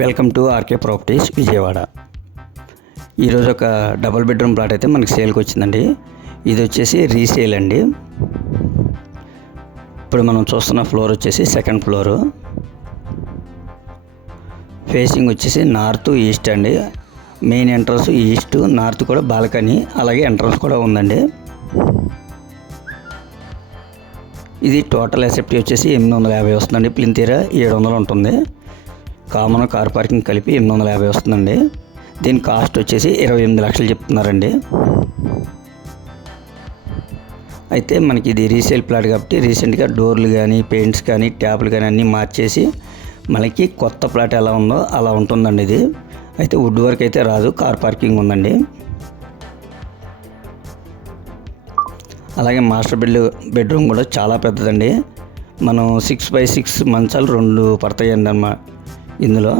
Welcome to RK properties Vijayawada. ఈరోజు ఒక double bedroom plot అయితే మనకి సేల్కి వచ్చిందండి. ఇది వచ్చేసి రీసేల్ అండి. ఇప్పుడు మనం చూస్తున్న ఫ్లోర్ వచ్చేసి సెకండ్ ఫ్లోరు. ఫేసింగ్ వచ్చేసి నార్త్ ఈస్ట్ అండి. మెయిన్ ఎంట్రన్స్ ఈస్ట్, నార్త్ కూడా బాల్కనీ, అలాగే ఎంట్రన్స్ కూడా ఉందండి. ఇది టోటల్ ఎసెప్టీ వచ్చేసి 850 వస్తుందండి. ప్లింత్ ఏరియా 700 ఉంటుంది. కామన్ కార్ పార్కింగ్ కలిపి 850 వస్తుందండి. దీని కాస్ట్ వచ్చేసి 28 లక్షలు చెప్తున్నారండి. అయితే మనకి ఇది రీసేల్ ప్లాట్ కాబట్టి రీసెంట్గా డోర్లు కానీ, పెయింట్స్ కానీ, ట్యాప్లు కానీ అన్నీ మార్చేసి మనకి కొత్త ప్లాట్ ఎలా ఉందో అలా ఉంటుందండి. ఇది అయితే వుడ్ వర్క్ అయితే రాదు, కార్ పార్కింగ్ ఉందండి. అలాగే మాస్టర్ బెడ్రూమ్ కూడా చాలా పెద్దదండి. మనం 6x6 మంచాలు 2 పడతాయండి అన్నమాట ఇందులో.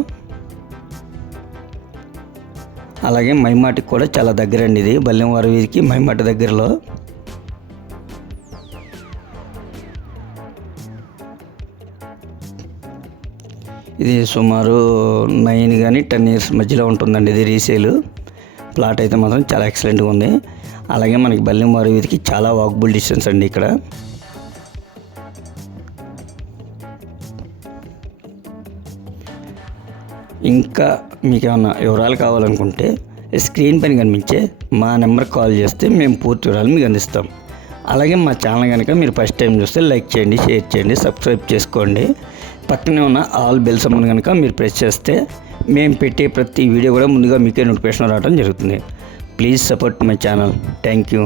అలాగే మైమాటికి కూడా చాలా దగ్గరండి. ఇది బల్లెంవారి వీధికి మైమాటి దగ్గరలో. ఇది సుమారు 9 కానీ 10 ఇయర్స్ మధ్యలో ఉంటుందండి. ఇది రీసేల్ ప్లాట్ అయితే మాత్రం చాలా ఎక్సలెంట్గా ఉంది. అలాగే మనకి బల్లెంవారి వీధికి చాలా వాకబుల్ డిస్టెన్స్ అండి ఇక్కడ. ఇంకా మీకు ఏమన్నా వివరాలు కావాలనుకుంటే స్క్రీన్ పైన కనిపించే మా నెంబర్కి కాల్ చేస్తే మేము పూర్తి వివరాలు మీకు అందిస్తాం. అలాగే మా ఛానల్ కనుక మీరు ఫస్ట్ టైం చూస్తే లైక్ చేయండి, షేర్ చేయండి, సబ్స్క్రైబ్ చేసుకోండి. పక్కనే ఉన్న ఆల్ బెల్ సింబల్ కనుక మీరు ప్రెస్ చేస్తే మేము పెట్టే ప్రతి వీడియో కూడా ముందుగా మీకే నోటిఫికేషన్ రావడం జరుగుతుంది. Please support my channel. Thank you.